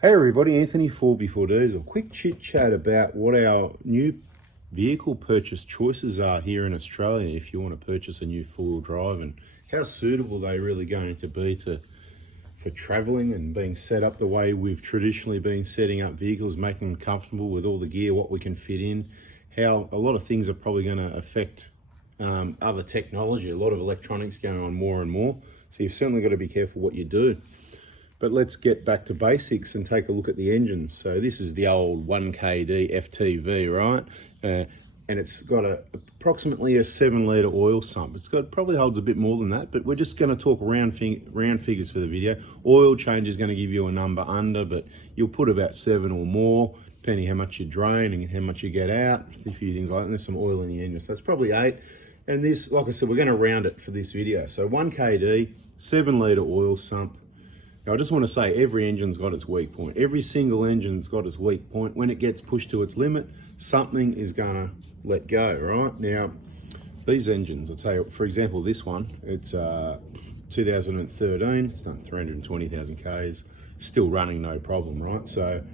Hey everybody, Anthony 4B4Diesel. Quick chit chat about what our new vehicle purchase choices are here in Australia if you want to purchase a new four-wheel drive, and how suitable they're really going to be for travelling and being set up the way we've traditionally been setting up vehicles, making them comfortable with all the gear, what we can fit in, how a lot of things are probably going to affect other technology, a lot of electronics going on more and more. So you've certainly got to be careful what you do. But let's get back to basics and take a look at the engines. So this is the old 1KD FTV, right? And it's got approximately a 7-litre oil sump. Probably holds a bit more than that, but we're just going to talk round figures for the video. Oil change is going to give you a number under, but you'll put about 7 or more, depending how much you drain and how much you get out, a few things like that. And there's some oil in the engine, so that's probably 8. And this, like I said, we're going to round it for this video. So 1KD, 7-litre oil sump. Now, I just want to say every engine's got its weak point. Every single engine's got its weak point. When it gets pushed to its limit, something is going to let go, right? Now, these engines, I'll tell you, for example, this one, it's 2013, it's done 320,000 Ks, still running no problem, right? So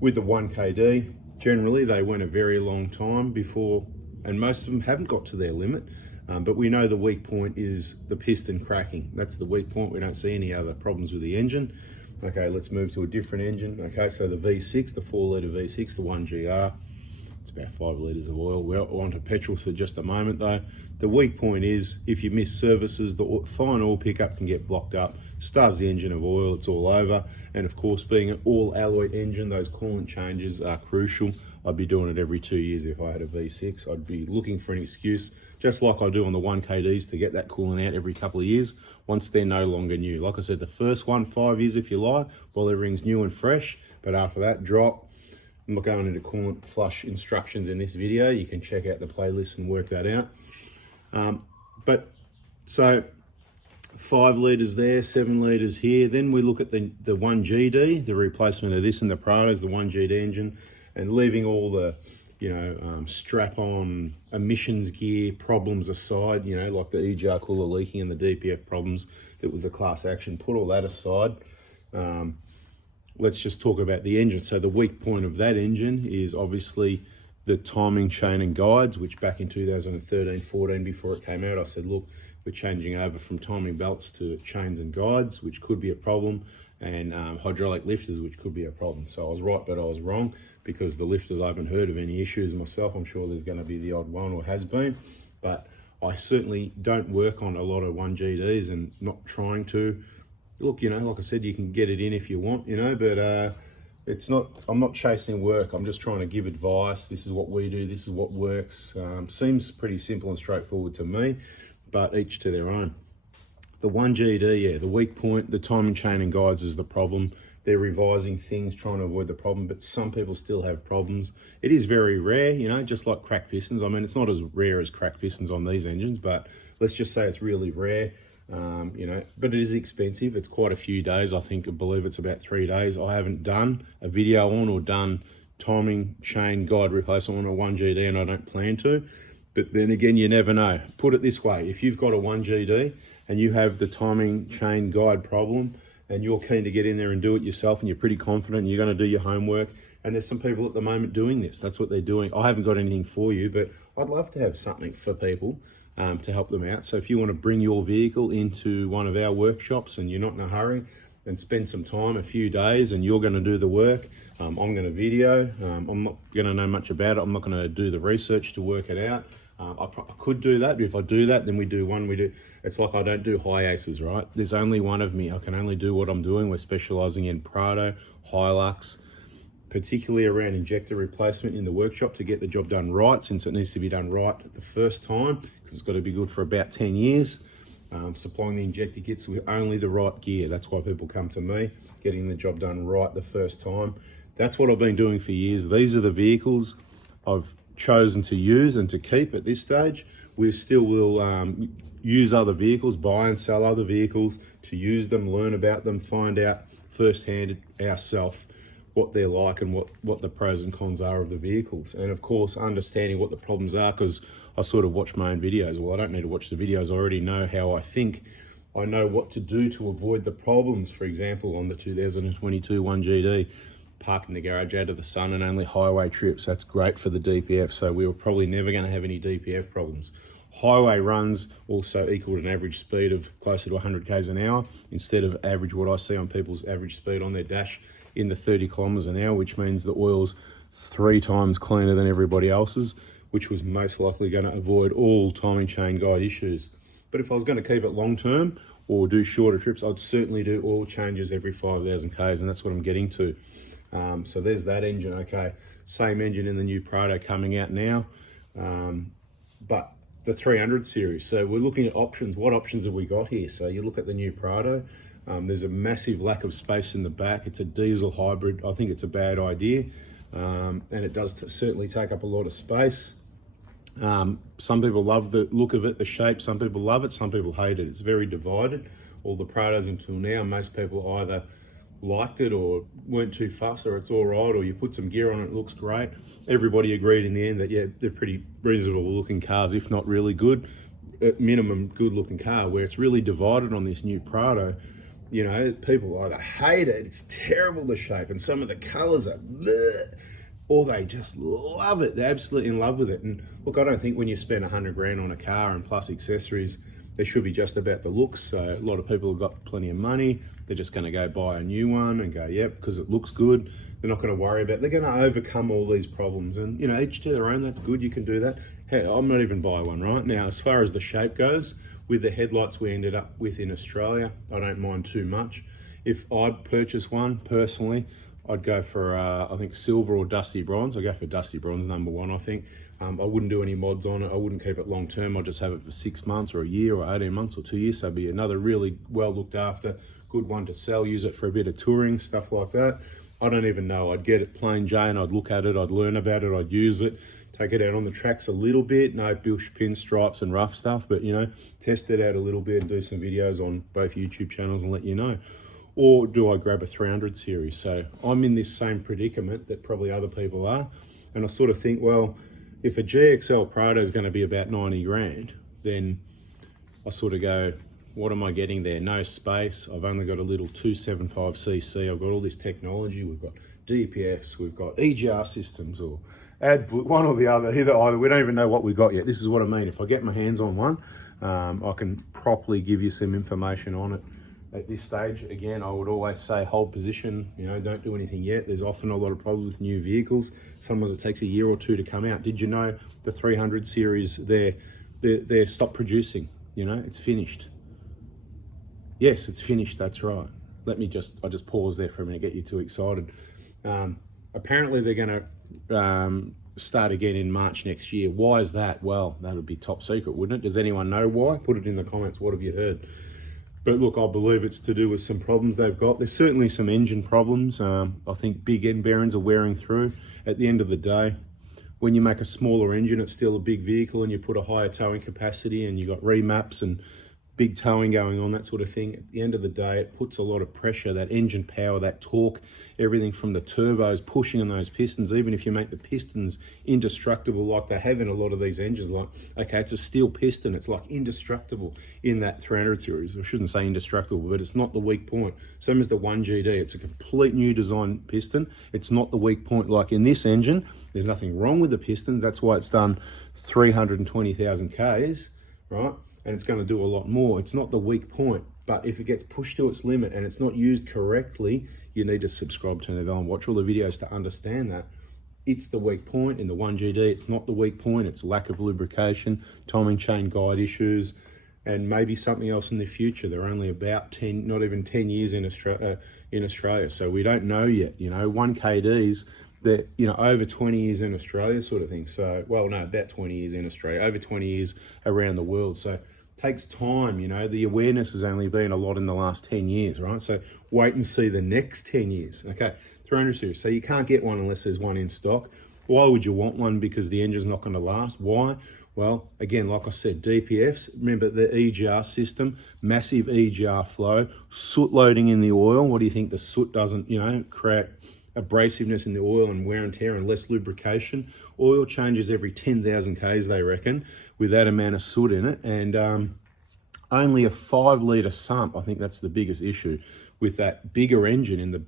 with the 1KD, generally they went a very long time before, and most of them haven't got to their limit. But we know the weak point is the piston cracking. That's the weak point. We don't see any other problems with the engine. Okay, let's move to a different engine. Okay, so the V6, the 4-litre V6, the 1GR, it's about 5 litres of oil. We're on to petrol for just a moment though. The weak point is if you miss services, the fine oil pickup can get blocked up, starves the engine of oil, it's all over. And of course, being an all alloy engine, those coolant changes are crucial. I'd be doing it every 2 years if I had a V6. I'd be looking for an excuse, just like I do on the 1KDs, to get that coolant out every couple of years once they're no longer new. Like I said, the first one, 5 years if you like, while everything's new and fresh, but after that, drop. I'm not going into coolant flush instructions in this video. You can check out the playlist and work that out. So 5 litres there, 7 litres here. Then we look at the 1GD, the replacement of this in the Prados, the 1GD engine, and leaving all the strap-on emissions gear problems aside, like the EGR cooler leaking and the DPF problems that was a class action. Put all that aside. Let's just talk about the engine. So the weak point of that engine is obviously the timing chain and guides, which back in 2013-14, before it came out, I said, look, we're changing over from timing belts to chains and guides, which could be a problem, and hydraulic lifters, which could be a problem. So I was right, but I was wrong, because the lifters, I haven't heard of any issues myself. I'm sure there's going to be the odd one, or has been, but I certainly don't work on a lot of 1GDs and not trying to. Look, like I said, you can get it in if you want, but it's not, I'm not chasing work. I'm just trying to give advice. This is what we do. This is what works. Seems pretty simple and straightforward to me, but each to their own. The 1GD, yeah, the weak point, the timing chain and guides is the problem. They're revising things, trying to avoid the problem, but some people still have problems. It is very rare, just like cracked pistons. I mean, it's not as rare as cracked pistons on these engines, but let's just say it's really rare. But it is expensive. It's quite a few days. I believe it's about 3 days. I haven't done a video on or done timing chain guide replacement on a 1GD, and I don't plan to. But then again, you never know. Put it this way, if you've got a 1GD and you have the timing chain guide problem and you're keen to get in there and do it yourself and you're pretty confident and you're going to do your homework, and there's some people at the moment doing this, that's what they're doing. I haven't got anything for you, but I'd love to have something for people to help them out. So if you want to bring your vehicle into one of our workshops and you're not in a hurry, and spend some time, a few days, and you're going to do the work, I'm going to video. I'm not going to know much about it. I'm not going to do the research to work it out. I could do that, but if I do that, then we do. It's like I don't do high aces, right? There's only one of me. I can only do what I'm doing. We're specializing in Prado, Hilux, particularly around injector replacement in the workshop to get the job done right, since it needs to be done right the first time, because it's got to be good for about 10 years. Supplying the injector kits with only the right gear. That's why people come to me, getting the job done right the first time. That's what I've been doing for years. These are the vehicles I've chosen to use and to keep at this stage. We still will use other vehicles, buy and sell other vehicles, to use them, learn about them, find out firsthand ourselves what they're like and what the pros and cons are of the vehicles. And of course, understanding what the problems are, because I sort of watch my own videos. Well, I don't need to watch the videos. I already know how I think I know what to do to avoid the problems. For example, on the 2022 1GD, parking the garage out of the sun and only highway trips. That's great for the DPF, so we were probably never going to have any DPF problems. Highway runs also equaled an average speed of closer to 100 k's an hour instead of average, what I see on people's average speed on their dash in the 30 kilometers an hour, which means the oil's 3 times cleaner than everybody else's, which was most likely going to avoid all timing chain guide issues. But if I was going to keep it long term or do shorter trips, I'd certainly do oil changes every 5,000 k's, and that's what I'm getting to. So there's that engine. Okay, same engine in the new Prado coming out now, but the 300 series. So we're looking at options. What options have we got here? So you look at the new Prado. There's a massive lack of space in the back. It's a diesel hybrid. I think it's a bad idea, and it does certainly take up a lot of space. Some people love the look of it, the shape. Some people love it, some people hate it. It's very divided. All the Prados until now, most people either liked it or weren't too fussed, or it's all right, or you put some gear on it, it looks great. Everybody agreed in the end that, yeah, they're pretty reasonable looking cars, if not really good, at minimum good looking car. Where it's really divided on this new Prado, you know, people either hate it, it's terrible, the shape, and some of the colors are bleh, or they just love it. They're absolutely in love with it. And look, I don't think when you spend 100 grand on a car and plus accessories, they should be just about the looks. So a lot of people have got plenty of money. They're just going to go buy a new one and go, yep, because it looks good. They're not going to worry about it. They're going to overcome all these problems. And, you know, each to their own. That's good. You can do that. Hey, I'm not even buying one right now. As far as the shape goes, with the headlights we ended up with in Australia, I don't mind too much. If I'd purchase one personally, I'd go for, I think, silver or dusty bronze. I'd go for dusty bronze, number one, I think. I wouldn't do any mods on it. I wouldn't keep it long term. I'd just have it for 6 months or a year or 18 months or 2 years. So it'd be another really well looked after, good one to sell, use it for a bit of touring, stuff like that. I don't even know. I'd get it plain Jane. I'd look at it. I'd learn about it. I'd use it. Take it out on the tracks a little bit. No bush pinstripes and rough stuff, but, you know, test it out a little bit and do some videos on both YouTube channels and let you know. Or do I grab a 300 series? So I'm in this same predicament that probably other people are. And I sort of think, well, if a GXL Prado is going to be about 90 grand, then I sort of go, what am I getting there? No space. I've only got a little 275cc. I've got all this technology. We've got DPFs. We've got EGR systems, or add one or the other. Either. We don't even know what we got yet. This is what I mean. If I get my hands on one, I can properly give you some information on it. At this stage, again, I would always say hold position, you know, don't do anything yet. There's often a lot of problems with new vehicles. Sometimes it takes a year or two to come out. Did you know the 300 series, they're stopped producing, you know, it's finished. Yes, it's finished, that's right. I just pause there for a minute, get you too excited. Apparently they're gonna start again in March next year. Why is that? Well, that would be top secret, wouldn't it? Does anyone know why? Put it in the comments, what have you heard? But look, I believe it's to do with some problems they've got. There's certainly some engine problems. I think big end bearings are wearing through. At the end of the day, when you make a smaller engine, it's still a big vehicle, and you put a higher towing capacity and you've got remaps and big towing going on, that sort of thing. At the end of the day, it puts a lot of pressure, that engine power, that torque, everything from the turbos pushing on those pistons. Even if you make the pistons indestructible like they have in a lot of these engines, like, okay, it's a steel piston, it's like indestructible in that 300 series. I shouldn't say indestructible, but it's not the weak point. Same as the 1GD, it's a complete new design piston. It's not the weak point like in this engine. There's nothing wrong with the pistons. That's why it's done 320,000 Ks, right? And it's going to do a lot more. It's not the weak point, but if it gets pushed to its limit and it's not used correctly, you need to subscribe, turn the bell, and watch all the videos to understand that. It's the weak point. In the 1GD, it's not the weak point. It's lack of lubrication, timing chain guide issues, and maybe something else in the future. They're only about 10, not even 10 years in Australia, so we don't know yet. You know, 1KDs, they're, you know, over 20 years in Australia sort of thing. So, well, no, about 20 years in Australia, over 20 years around the world. So it takes time, you know. The awareness has only been a lot in the last 10 years, right? So wait and see the next 10 years. Okay, 300 series. So you can't get one unless there's one in stock. Why would you want one? Because the engine's not going to last. Why? Well, again, like I said, DPFs, remember the EGR system, massive EGR flow, soot loading in the oil. What do you think? The soot doesn't, you know, create abrasiveness in the oil and wear and tear and less lubrication. Oil changes every 10,000 Ks, they reckon, with that amount of soot in it. And only a 5 litre sump. I think that's the biggest issue with that bigger engine in the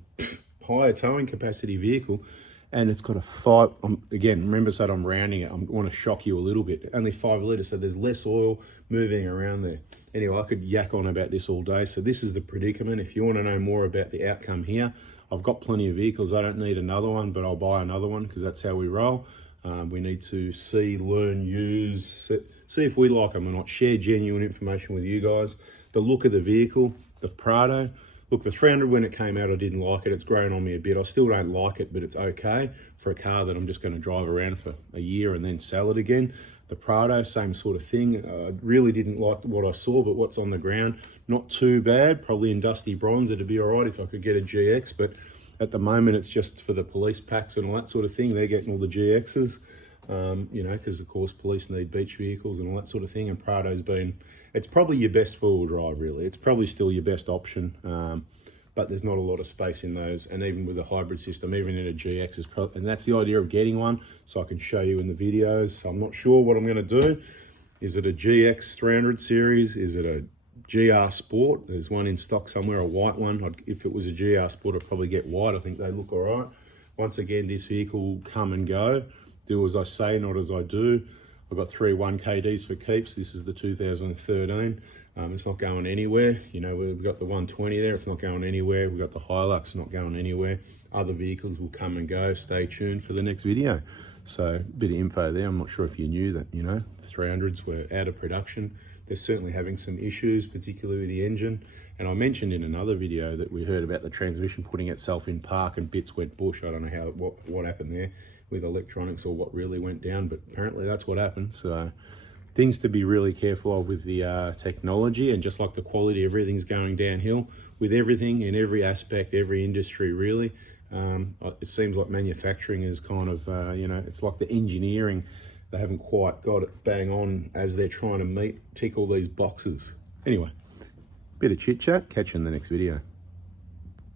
higher towing capacity vehicle. And it's got a 5, again, remember that I'm rounding it. I want to shock you a little bit. Only 5 litres, so there's less oil moving around there. Anyway, I could yak on about this all day. So this is the predicament. If you want to know more about the outcome here, I've got plenty of vehicles. I don't need another one, but I'll buy another one because that's how we roll. We need to see, learn, use, see if we like them or not, share genuine information with you guys. The look of the vehicle, the Prado. Look, the 300, when it came out, I didn't like it. It's grown on me a bit. I still don't like it, but it's okay for a car that I'm just going to drive around for a year and then sell it again. The Prado, same sort of thing. I really didn't like what I saw, but what's on the ground, not too bad. Probably in dusty bronze, it'd be all right if I could get a GX, but at the moment, it's just for the police packs and all that sort of thing. They're getting all the GXs, you know, because of course police need beach vehicles and all that sort of thing. And Prado's been, it's probably your best four-wheel drive, really. It's probably still your best option, but there's not a lot of space in those. And even with a hybrid system, even in a GX, is probably, and that's the idea of getting one, so I can show you in the videos. So I'm not sure what I'm going to do. Is it a GX 300 series? Is it a GR Sport? There's one in stock somewhere, a white one. If it was a GR Sport, I'd probably get white. I think they look all right. Once again, this vehicle will come and go. Do as I say, not as I do. I've got 3 1KDs for keeps. This is the 2013. It's not going anywhere. You know, we've got the 120 there. It's not going anywhere. We've got the Hilux, not going anywhere. Other vehicles will come and go. Stay tuned for the next video. So, a bit of info there. I'm not sure if you knew that, you know, the 300s were out of production. They're certainly having some issues, particularly with the engine. And I mentioned in another video that we heard about the transmission putting itself in park and bits went bush. I don't know what happened there with electronics or what really went down, but apparently that's what happened. So things to be really careful of with the technology, and just like the quality, everything's going downhill with everything in every aspect, every industry really. It seems like manufacturing is kind of, you know, it's like the engineering. They haven't quite got it bang on as they're trying to tick all these boxes. Anyway, bit of chit chat. Catch you in the next video.